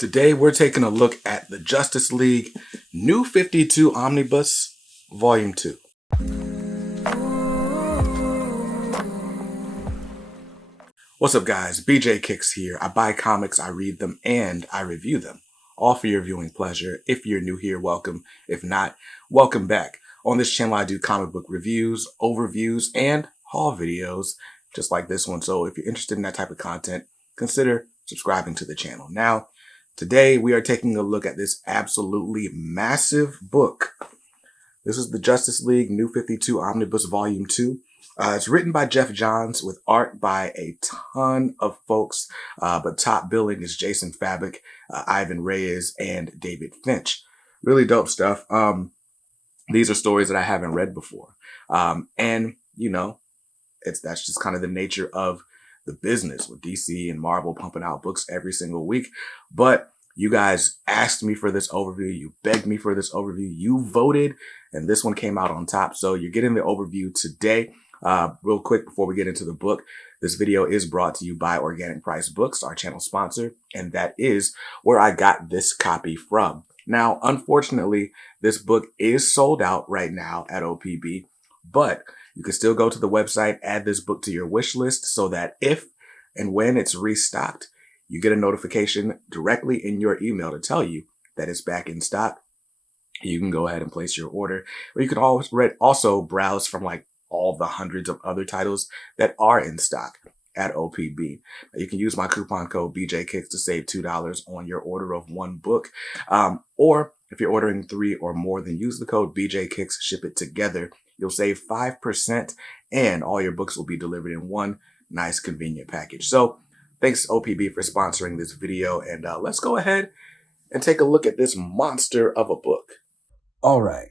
Today we're taking a look at the Justice League New 52 Omnibus Volume 2. What's up guys, BJ Kicks here. I buy comics, I read them, and I review them. All for your viewing pleasure. If you're new here, welcome. If not, welcome back. On this channel I do comic book reviews, overviews, and haul videos, just like this one. So if you're interested in that type of content, consider subscribing to the channel. Now, today we are taking a look at this absolutely massive book. This is the Justice League New 52 Omnibus Volume 2. It's written by Geoff with art by a ton of folks, but top billing is Jason Fabok, Ivan Reis, and David Finch. Really dope stuff. These are stories that I haven't read before. And, you know, that's just kind of the nature of the business with DC and Marvel pumping out books every single week. But you guys asked me for this overview. You begged me for this overview. You voted, and this one came out on top. So you're getting the overview today. Real quick before we get into the book, this video is brought to you by Organic Price Books, our channel sponsor, and that is where I got this copy from. Now, unfortunately, this book is sold out right now at OPB, but you can still go to the website, add this book to your wish list so that if and when it's restocked, you get a notification directly in your email to tell you that it's back in stock. You can go ahead and place your order, or you can also browse from like all the hundreds of other titles that are in stock at OPB. You can use my coupon code BJKicks to save $2 on your order of one book. Or if you're ordering 3 or more, then use the code BJKicks, ship it together. You'll save 5% and all your books will be delivered in one nice convenient package. So thanks OPB for sponsoring this video, and let's go ahead and take a look at this monster of a book. All right.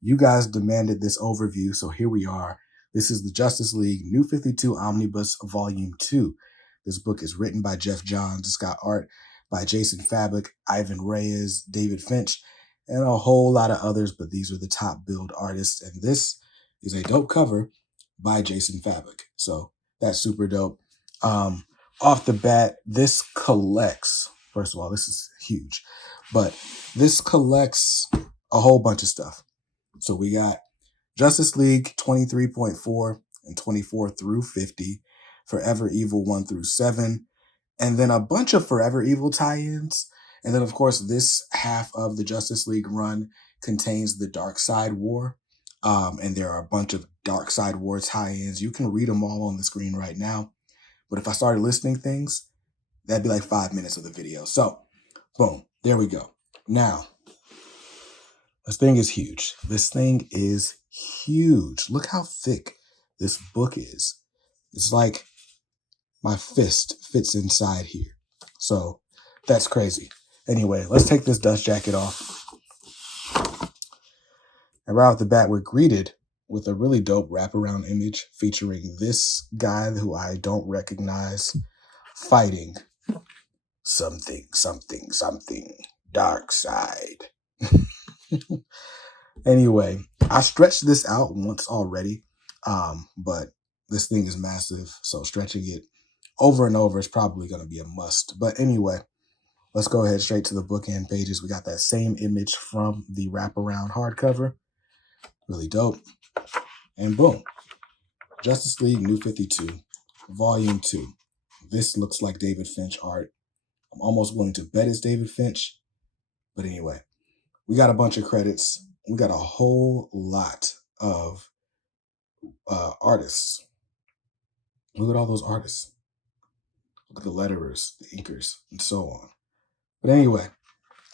You guys demanded this overview, so here we are. This is the Justice League New 52 Omnibus Volume 2. This book is written by Geoff. It's got art by Jason Fabok, Ivan Reis, David Finch, and a whole lot of others, but these are the top billed artists, and this is a dope cover by Jason Fabok. So that's super dope. Off the bat, this collects, first of all, this is huge, but this collects a whole bunch of stuff. So we got Justice League 23.4 and 24 through 50, Forever Evil 1 through 7, and then a bunch of Forever Evil tie-ins. And then, of course, this half of the Justice League run contains the Darkseid War. And there are a bunch of Darkseid War tie-ins. You can read them all on the screen right now. But if I started listing things, that'd be like 5 minutes of the video. So, boom, there we go. Now, this thing is huge. This thing is huge. Look how thick this book is. It's like my fist fits inside here. So that's crazy. Anyway, let's take this dust jacket off. And right off the bat, we're greeted with a really dope wraparound image featuring this guy who I don't recognize fighting something, Darkseid. Anyway, I stretched this out once already, but this thing is massive, so stretching it over and over is probably going to be a must. But anyway, let's go ahead straight to the bookend pages. We got that same image from the wraparound hardcover. Really dope. And boom, Justice League New 52, Volume 2. This looks like David Finch art. I'm almost willing to bet it's David Finch. But anyway, we got a bunch of credits. We got a whole lot of artists. Look at all those artists. Look at the letterers, the inkers, and so on. But anyway,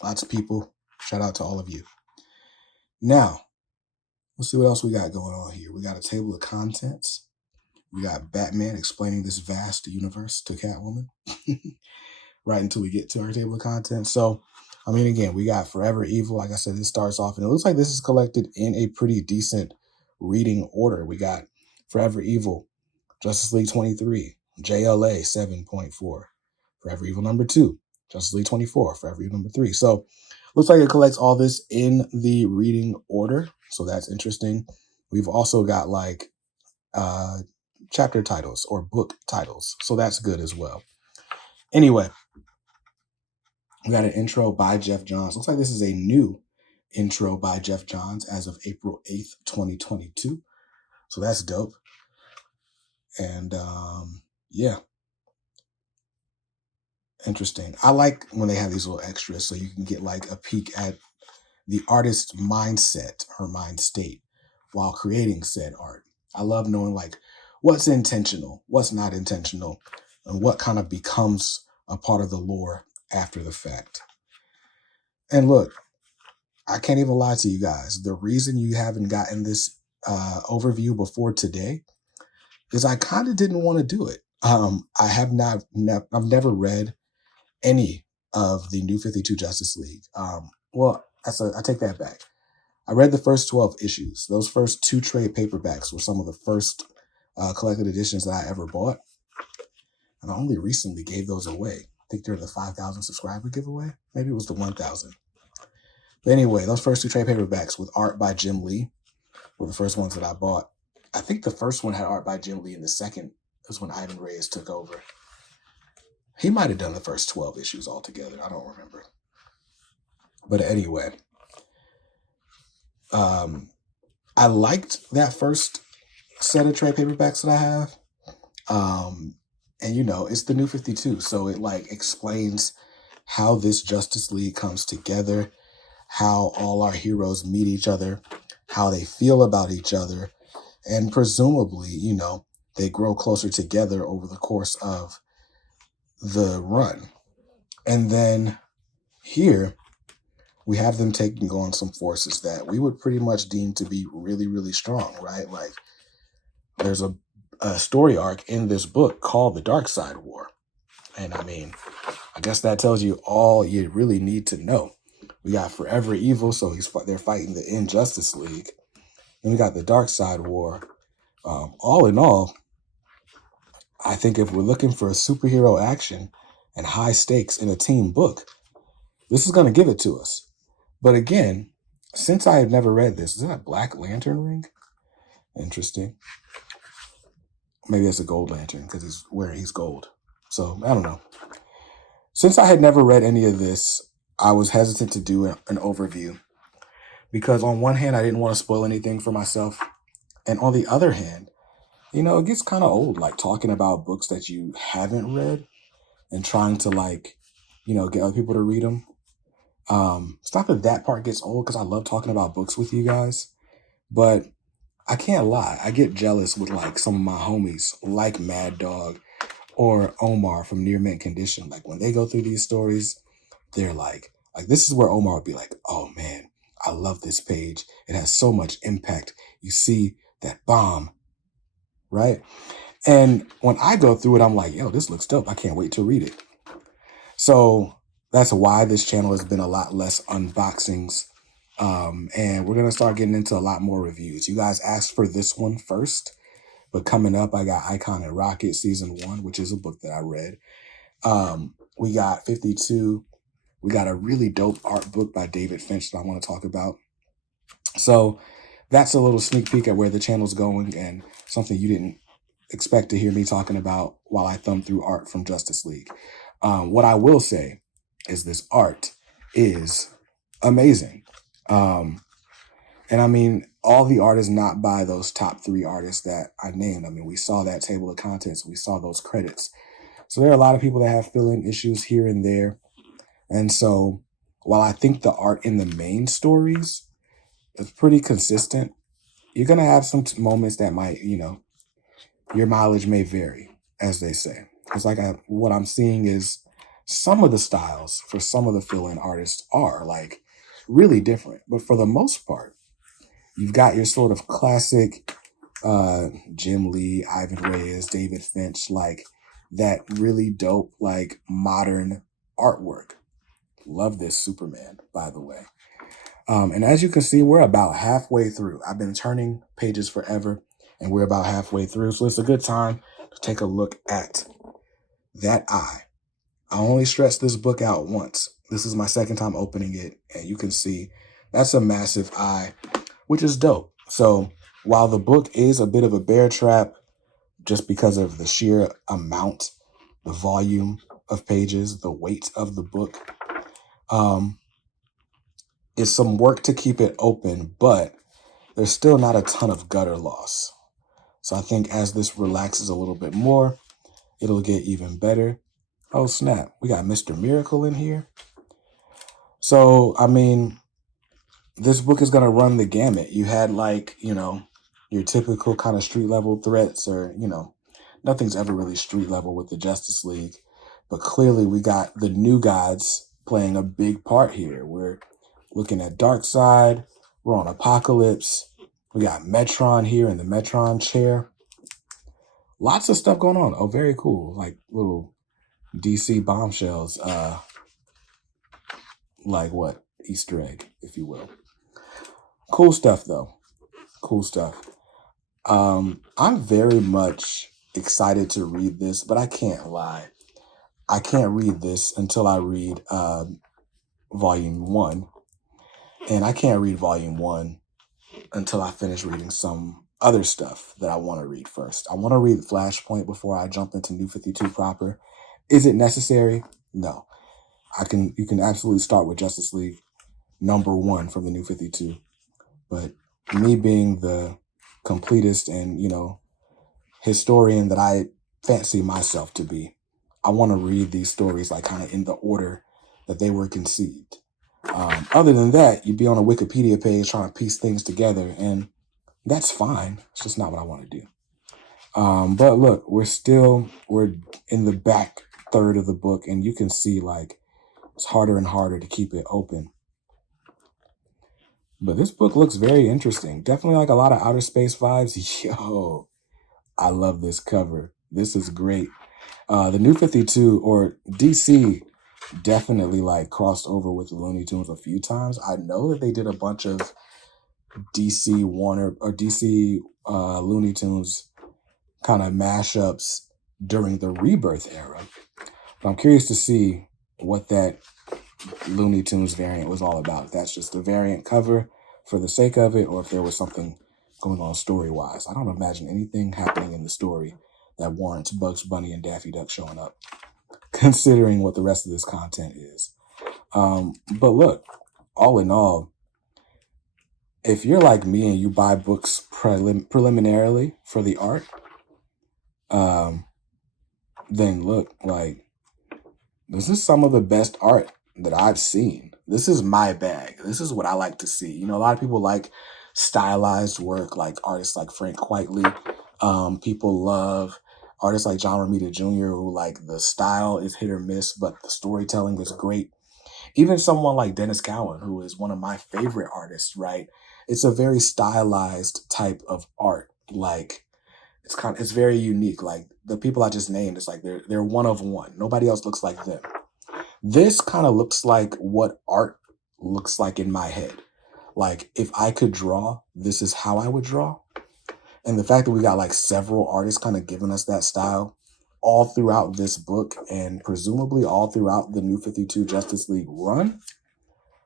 lots of people. Shout out to all of you. Now, let's see what else we got going on here. We got a table of contents. We got Batman explaining this vast universe to Catwoman. Right until we get to our table of contents. So, I mean, again, we got Forever Evil. Like I said, this starts off, and it looks like this is collected in a pretty decent reading order. We got Forever Evil, Justice League 23, JLA 7.4, Forever Evil number 2, Justice League 24, Forever Evil number 3. So, looks like it collects all this in the reading order. So that's interesting. We've also got like chapter titles or book titles. So that's good as well. Anyway, We got an intro by Geoff Johns. Looks like this is a new intro by Geoff Johns as of April 8th, 2022. So that's dope. And yeah, interesting. I like when they have these little extras so you can get like a peek at the artist's mindset, her mind state, while creating said art. I love knowing like what's intentional, what's not intentional, and what kind of becomes a part of the lore after the fact. And look, I can't even lie to you guys. The reason you haven't gotten this overview before today is I kind of didn't want to do it. I've never read any of the New 52 Justice League. I take that back. I read the first 12 issues. Those first 2 trade paperbacks were some of the first collected editions that I ever bought. And I only recently gave those away. I think they're the 5,000 subscriber giveaway. Maybe it was the 1,000. But anyway, those first 2 trade paperbacks with art by Jim Lee were the first ones that I bought. I think the first one had art by Jim Lee, and the second was when Ivan Reis took over. He might have done the first 12 issues altogether. I don't remember. But anyway, I liked that first set of trade paperbacks that I have. And you know, it's the New 52, so it like explains how this Justice League comes together, how all our heroes meet each other, how they feel about each other, and presumably, you know, they grow closer together over the course of the run. And then here we have them taking on some forces that we would pretty much deem to be really, really strong, right? Like there's a story arc in this book called the Darkseid War. And I mean, I guess that tells you all you really need to know. We got Forever Evil, so they're fighting the Injustice League. Then we got the Darkseid War. All in all, I think if we're looking for a superhero action and high stakes in a team book, this is going to give it to us. But again, since I have never read this, is that a Black Lantern ring? Interesting. Maybe it's a Gold Lantern because he's gold. So I don't know. Since I had never read any of this, I was hesitant to do an overview because on one hand, I didn't want to spoil anything for myself. And on the other hand, you know, it gets kind of old, like talking about books that you haven't read and trying to like, you know, get other people to read them. It's not that part gets old because I love talking about books with you guys, but I can't lie. I get jealous with like some of my homies like Mad Dog or Omar from Near Mint Condition. Like when they go through these stories, they're like this is where Omar would be like, oh man, I love this page. It has so much impact. You see that bomb, right? And when I go through it, I'm like, yo, this looks dope. I can't wait to read it. So that's why this channel has been a lot less unboxings. And we're going to start getting into a lot more reviews. You guys asked for this one first, but coming up, I got Icon and Rocket Season 1, which is a book that I read. We got 52. We got a really dope art book by David Finch that I want to talk about. So that's a little sneak peek at where the channel's going and something you didn't expect to hear me talking about while I thumb through art from Justice League. What I will say is this art is amazing. And I mean, all the art is not by those top 3 artists that I named. I mean, we saw that table of contents. We saw those credits. So there are a lot of people that have fill-in issues here and there. And so while I think the art in the main stories is pretty consistent, you're going to have some moments that might, you know, your mileage may vary, as they say. Because what I'm seeing is some of the styles for some of the fill-in artists are like really different. But for the most part, you've got your sort of classic Jim Lee, Ivan Reyes, David Finch, like that really dope, like modern artwork. Love this Superman, by the way. And as you can see, we're about halfway through. I've been turning pages forever, and we're about halfway through. So it's a good time to take a look at that eye. I only stretched this book out once. This is my second time opening it, and you can see that's a massive eye, which is dope. So while the book is a bit of a bear trap, just because of the sheer amount, the volume of pages, the weight of the book, It's some work to keep it open, but there's still not a ton of gutter loss. So I think as this relaxes a little bit more, it'll get even better. Oh, snap. We got Mr. Miracle in here. So, I mean, this book is going to run the gamut. You had like, your typical kind of street level threats or, nothing's ever really street level with the Justice League. But clearly we got the new gods playing a big part here. We're looking at Darkseid. We're on Apocalypse. We got Metron here in the Metron chair. Lots of stuff going on. Oh, very cool. Like little DC bombshells. Like what? Easter egg, if you will. Cool stuff, though. Cool stuff. I'm very much excited to read this, but I can't lie. I can't read this until I read Volume 1. And I can't read Volume 1 until I finish reading some other stuff that I want to read first. I want to read Flashpoint before I jump into New 52 proper. Is it necessary? No. You can absolutely start with Justice League #1 from the New 52. But me being the completist and, historian that I fancy myself to be, I want to read these stories like kind of in the order that they were conceived. Other than that, you'd be on a Wikipedia page trying to piece things together, and that's fine. It's just not what I want to do. But look, we're in the back third of the book, and you can see like it's harder and harder to keep it open. But this book looks very interesting. Definitely like a lot of outer space vibes. Yo, I love this cover. This is great. The New 52 or DC definitely like crossed over with the Looney Tunes a few times. I know that they did a bunch of DC Warner or DC Looney Tunes kind of mashups during the Rebirth era. But I'm curious to see what that Looney Tunes variant was all about. If that's just a variant cover for the sake of it, or if there was something going on story-wise. I don't imagine anything happening in the story that warrants Bugs Bunny and Daffy Duck showing up, considering what the rest of this content is. But look, all in all, if you're like me and you buy books preliminarily for the art, then look, like, this is some of the best art that I've seen. This is my bag. This is what I like to see. A lot of people like stylized work, like artists like Frank Quitely. People love artists like John Romita Jr., who like the style is hit or miss, but the storytelling is great. Even someone like Dennis Cowan, who is one of my favorite artists, right? It's a very stylized type of art. Like it's very unique. Like the people I just named, it's like they're one of one. Nobody else looks like them. This kind of looks like what art looks like in my head. Like if I could draw, this is how I would draw. And the fact that we got like several artists kind of giving us that style all throughout this book and presumably all throughout the New 52 Justice League run,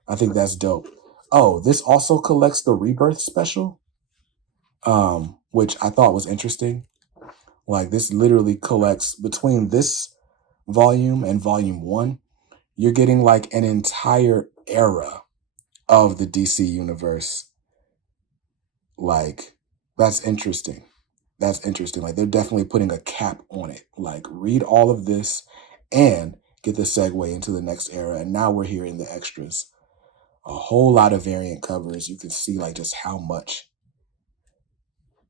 I think that's dope. Oh, this also collects the Rebirth Special, which I thought was interesting. Like this literally collects between this volume and volume 1. You're getting like an entire era of the DC universe. Like, that's interesting. That's interesting. Like, they're definitely putting a cap on it. Like, read all of this and get the segue into the next era. And now we're here in the extras. A whole lot of variant covers. You can see, like, just how much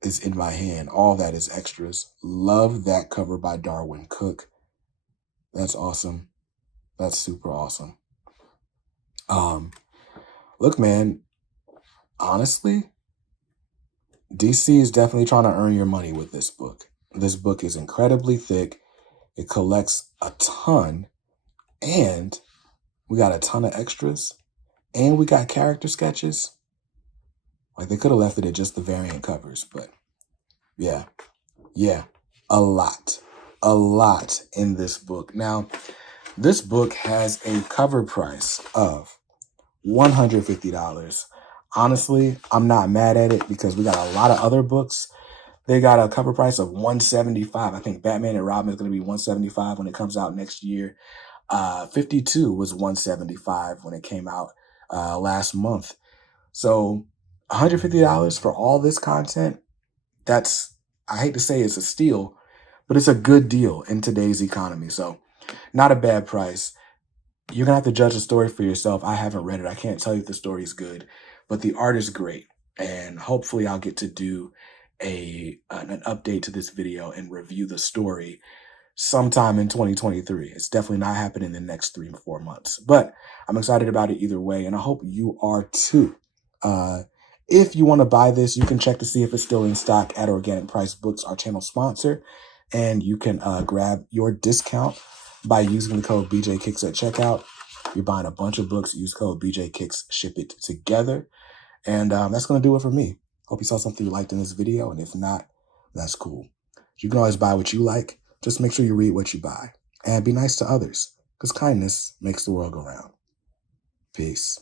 is in my hand. All that is extras. Love that cover by Darwin Cook. That's awesome. That's super awesome. Look, man, honestly, DC is definitely trying to earn your money with this book. This book is incredibly thick. It collects a ton, and we got a ton of extras, and we got character sketches. Like, they could have left it at just the variant covers, but yeah, a lot in this book. Now, this book has a cover price of $150. Honestly, I'm not mad at it because we got a lot of other books. They got a cover price of $175. I think Batman and Robin is going to be $175 when it comes out next year. 52 was $175 when it came out last month. So $150 for all this content, that's, I hate to say it's a steal, but it's a good deal in today's economy. So not a bad price. You're going to have to judge the story for yourself. I haven't read it. I can't tell you if the story is good, but the art is great. And hopefully I'll get to do an update to this video and review the story sometime in 2023. It's definitely not happening in the next 3 to 4 months, but I'm excited about it either way, and I hope you are too. If you want to buy this, you can check to see if it's still in stock at Organic Price Books, our channel sponsor, and you can grab your discount by using the code BJKicks at checkout. You're buying a bunch of books, use code BJKicks, ship it together, and that's going to do it for me. Hope you saw something you liked in this video, and if not, that's cool. You can always buy what you like. Just make sure you read what you buy and be nice to others, because kindness makes the world go round. Peace.